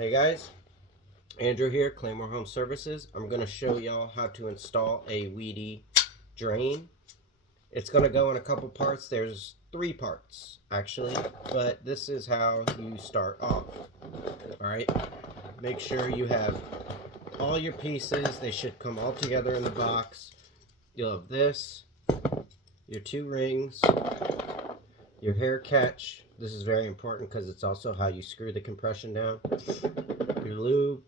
Hey guys, Andrew here, Claymore Home Services. I'm going to show y'all how to install a weedy drain. It's going to go in a couple parts. There's 3 parts actually, but this is how you start off. Alright, make sure you have all your pieces. They should come all together in the box. You'll have this, your 2 rings, your hair catch. This is very important because it's also how you screw the compression down. Your lube,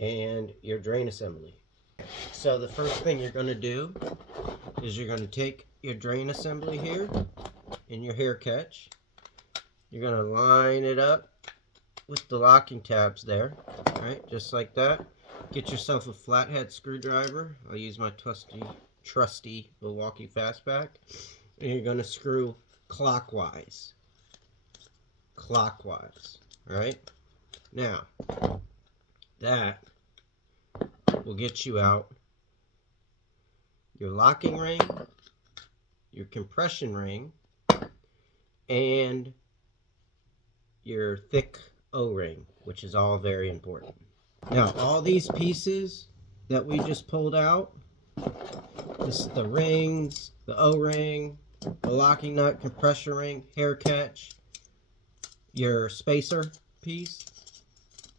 and your drain assembly. So the first thing you're going to do is you're going to take your drain assembly here and your hair catch. You're going to line it up with the locking tabs there, right? Just like that. Get yourself a flathead screwdriver. I'll use my trusty Milwaukee Fastback. And you're going to screw clockwise. Right? Now, that will get you out your locking ring, your compression ring, and your thick O-ring, which is all very important. Now, all these pieces that we just pulled out, this is the rings, the O-ring, the locking nut, compression ring, hair catch, your spacer piece.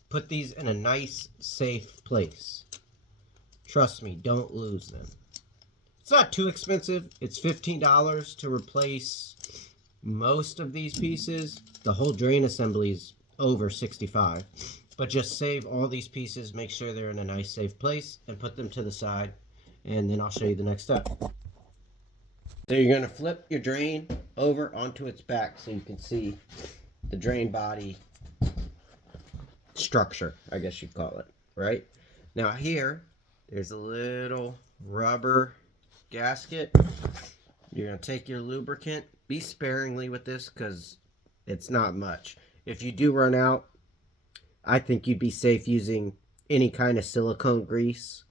Put these in a nice, safe place. Trust me, don't lose them. It's not too expensive. It's $15 to replace most of these pieces. The whole drain assembly is over $65. But just save all these pieces, make sure they're in a nice, safe place, and put them to the side. And then I'll show you the next step. So you're going to flip your drain over onto its back so you can see the drain body structure, I guess you'd call it, right? Now here, there's a little rubber gasket. You're going to take your lubricant. Be sparingly with this because it's not much. If you do run out, I think you'd be safe using any kind of silicone grease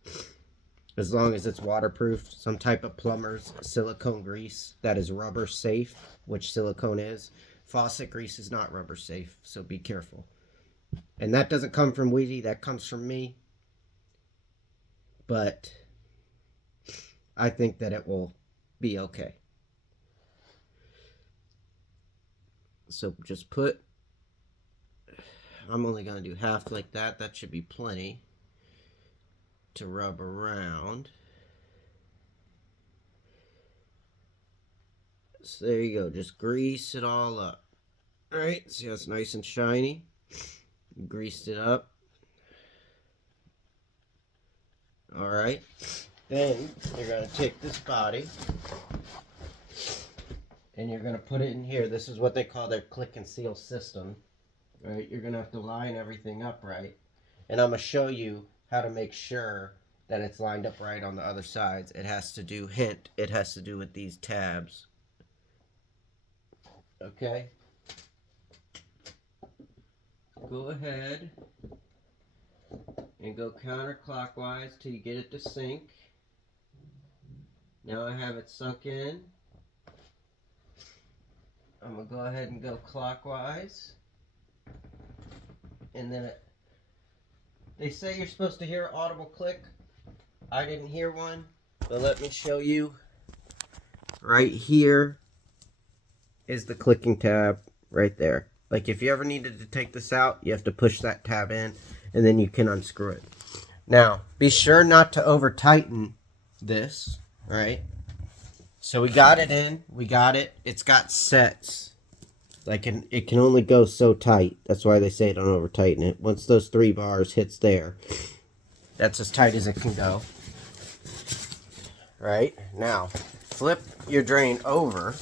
as long as it's waterproof. Some type of plumber's silicone grease that is rubber safe, which silicone is. Faucet grease is not rubber safe, so be careful. And that doesn't come from Weedy, that comes from me. But I think that it will be okay. So just put, I'm only going to do half like that. That should be plenty to rub around. So there you go. Just grease it all up. Alright, see how it's nice and shiny? Greased it up. Alright. Then you're going to take this body and you're going to put it in here. This is what they call their click and seal system. Right? You're going to have to line everything up right. And I'm going to show you how to make sure that it's lined up right on the other sides. It has to do, it has to do with these tabs. Okay? Go ahead and go counterclockwise till you get it to sink. Now I have it sunk in. I'm going to go ahead and go clockwise. And then they say you're supposed to hear an audible click. I didn't hear one, but let me show you. Right here is the clicking tab right there. Like if you ever needed to take this out, you have to push that tab in and then you can unscrew it. Now, be sure not to over tighten this, right? So we got it in, we got it. It's got sets. Like it can only go so tight. That's why they say don't over tighten it. Once those 3 bars hits there, that's as tight as it can go. Right? Now, flip your drain over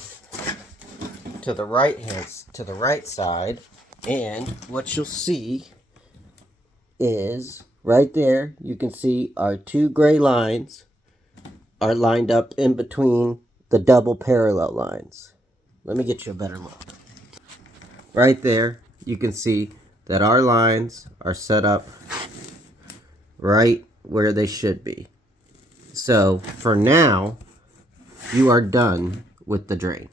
to the right side, and what you'll see is right there you can see our 2 gray lines are lined up in between the double parallel lines. Let me get you a better look. Right there you can see that our lines are set up right where they should be. So for now you are done with the drain.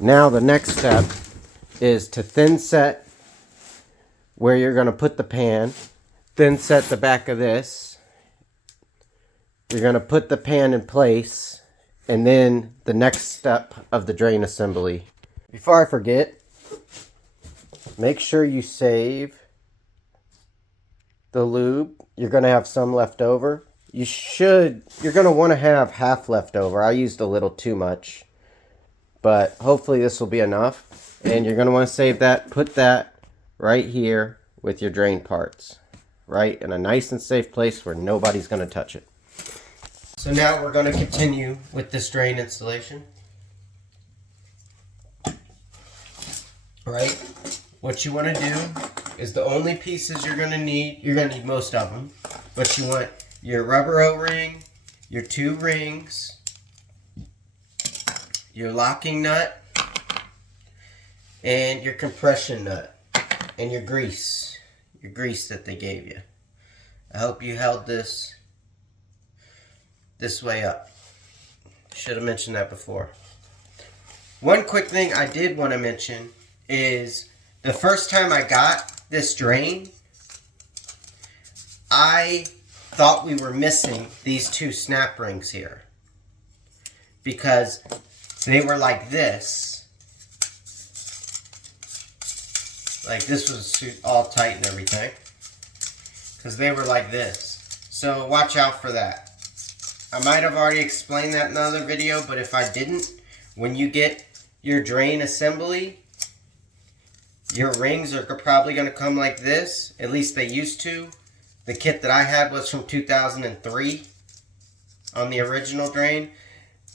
Now the next step is to thin set where you're going to put the pan, then set the back of this. You're going to put the pan in place, and then the next step of the drain assembly. Before I forget, make sure you save the lube. You're going to have some left over. You're going to want to have half left over. I used a little too much, but hopefully this will be enough. And you're going to want to save that. Put that right here with your drain parts, right in a nice and safe place where nobody's going to touch it. So now we're going to continue with this drain installation. Right? What you want to do is the only pieces you're going to need most of them, but you want your rubber O-ring, your 2 rings, your locking nut, and your compression nut, and your grease that they gave you. I hope you held this way up. Should have mentioned that before. One quick thing I did want to mention is the first time I got this drain, I thought we were missing these 2 snap rings here because they were like this. Like this was all tight and everything because they were like this. So watch out for that. I might have already explained that in another video, but if I didn't, when you get your drain assembly, your rings are probably going to come like this. At least they used to. The kit that I had was from 2003 on the original drain.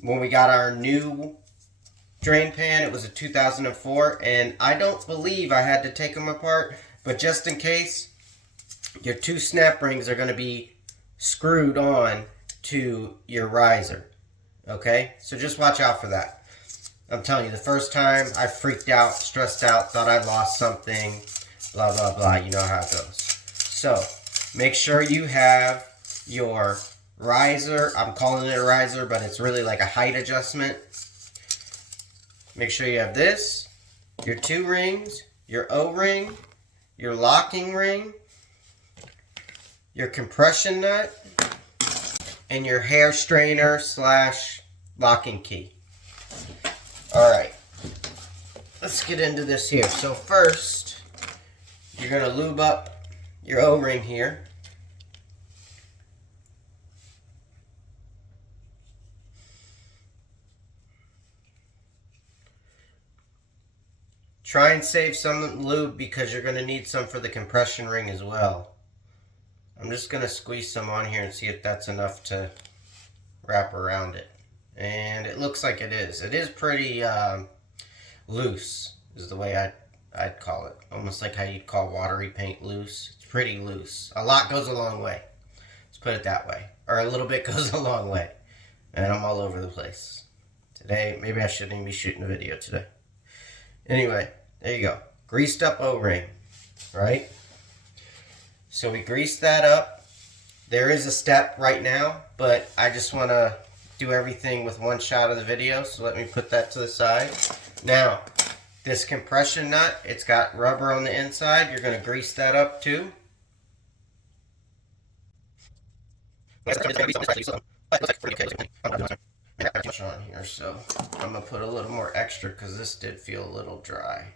When we got our new drain pan, it was a 2004, and I don't believe I had to take them apart, but just in case, your 2 snap rings are going to be screwed on to your riser. Okay, so just watch out for that. I'm telling you, the first time I freaked out, stressed out, thought I lost something, blah blah blah. You know how it goes. So make sure you have your riser. I'm calling it a riser, but it's really like a height adjustment. Make sure you have this, your 2 rings, your O-ring, your locking ring, your compression nut, and your hair strainer / locking key. Alright, let's get into this here. So first, you're going to lube up your O-ring here. Try and save some lube because you're going to need some for the compression ring as well. I'm just going to squeeze some on here and see if that's enough to wrap around it. And it looks like it is. It is pretty loose, is the way I'd call it. Almost like how you'd call watery paint loose. It's pretty loose. A lot goes a long way. Let's put it that way. Or a little bit goes a long way. And I'm all over the place. Today, maybe I shouldn't even be shooting a video today. Anyway, there you go. Greased up O-ring, right? So we greased that up. There is a step right now, but I just want to do everything with one shot of the video, so let me put that to the side. Now, this compression nut, it's got rubber on the inside. You're going to grease that up too. On here, so I'm going to put a little more extra because this did feel a little dry.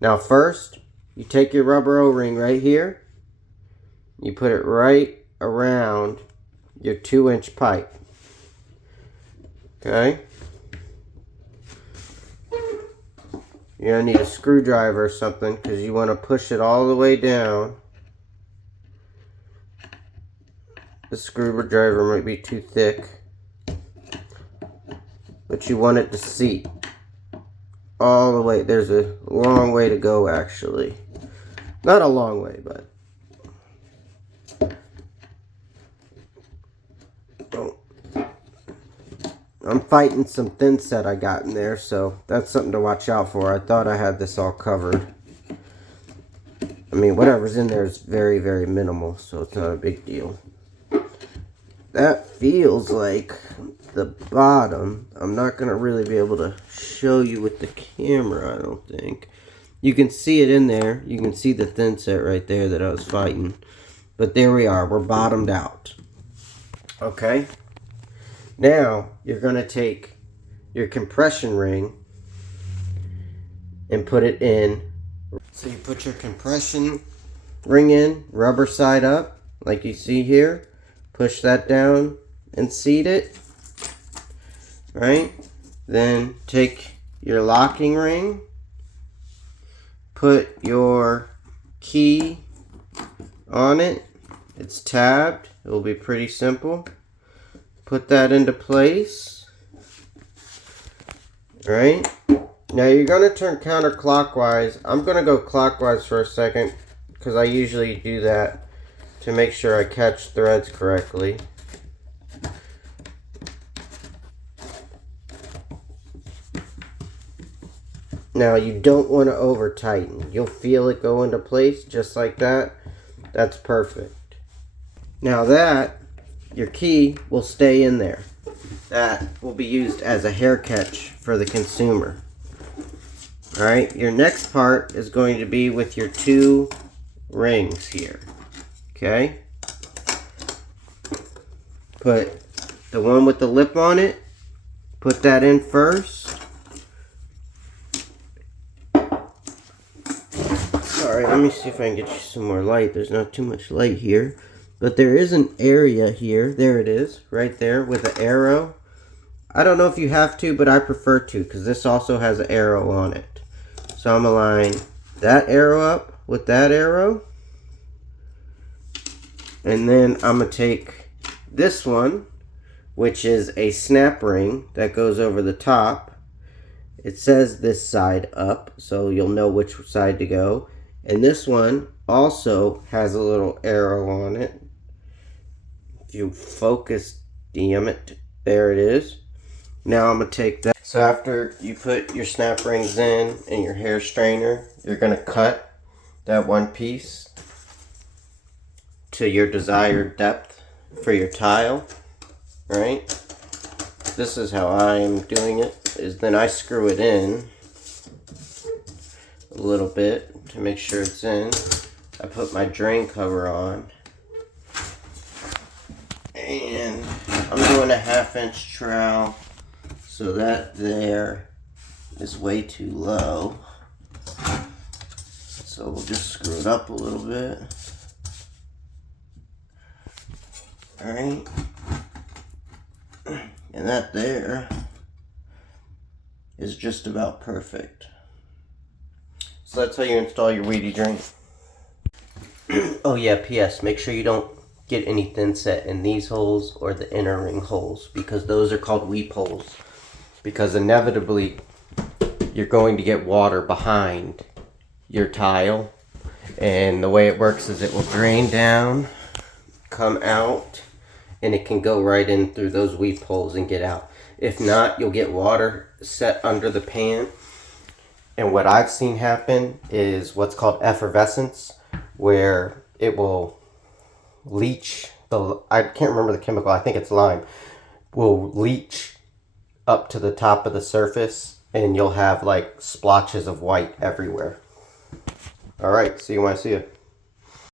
Now first, you take your rubber O-ring right here, you put it right around your 2-inch pipe. Okay? You're going to need a screwdriver or something because you want to push it all the way down. The screwdriver might be too thick, but you want it to seat all the way. There's a long way to go, actually. Not a long way, but I'm fighting some thin set I got in there, so that's something to watch out for. I thought I had this all covered. I mean, whatever's in there is very, very minimal, so it's not a big deal. That feels like the bottom. I'm not going to really be able to show you with the camera, I don't think. You can see it in there. You can see the thin set right there that I was fighting. But there we are. We're bottomed out. Okay. Now, you're going to take your compression ring and put it in. So you put your compression ring in, rubber side up, like you see here. Push that down and seat it. Right? Then take your locking ring. Put your key on it. It's tabbed. It will be pretty simple. Put that into place. Right? Now you're going to turn counterclockwise. I'm going to go clockwise for a second because I usually do that to make sure I catch threads correctly. Now you don't want to over tighten. You'll feel it go into place just like that. That's perfect. Now that, your key will stay in there. That will be used as a hair catch for the consumer. Alright, your next part is going to be with your two rings here. Okay? Put the one with the lip on it, put that in first. Alright, let me see if I can get you some more light. There's not too much light here. But there is an area here. There it is, right there with an arrow. I don't know if you have to, but I prefer to because this also has an arrow on it. So I'm going to line that arrow up with that arrow. And then I'm going to take this one, which is a snap ring that goes over the top. It says this side up, so you'll know which side to go. And this one also has a little arrow on it. If you focus, damn it, there it is. Now I'm going to take that. So after you put your snap rings in and your hair strainer, you're going to cut that one piece to your desired depth for your tile, right? This is how I'm doing it, is then I screw it in a little bit to make sure it's in. I put my drain cover on. And I'm doing a 1/2 inch trowel. So that there is way too low. So we'll just screw it up a little bit. Alright. And that there is just about perfect. So that's how you install your weedy drain. Oh yeah, P.S. Make sure you don't get any thin set in these holes or the inner ring holes, because those are called weep holes. Because inevitably you're going to get water behind your tile, and the way it works is it will drain down, come out, and it can go right in through those weep holes and get out. If not, you'll get water set under the pan, and what I've seen happen is what's called effervescence, where it will leach the, I can't remember the chemical, I think it's lime, will leach up to the top of the surface, and you'll have like splotches of white everywhere. Alright, see you when I see you.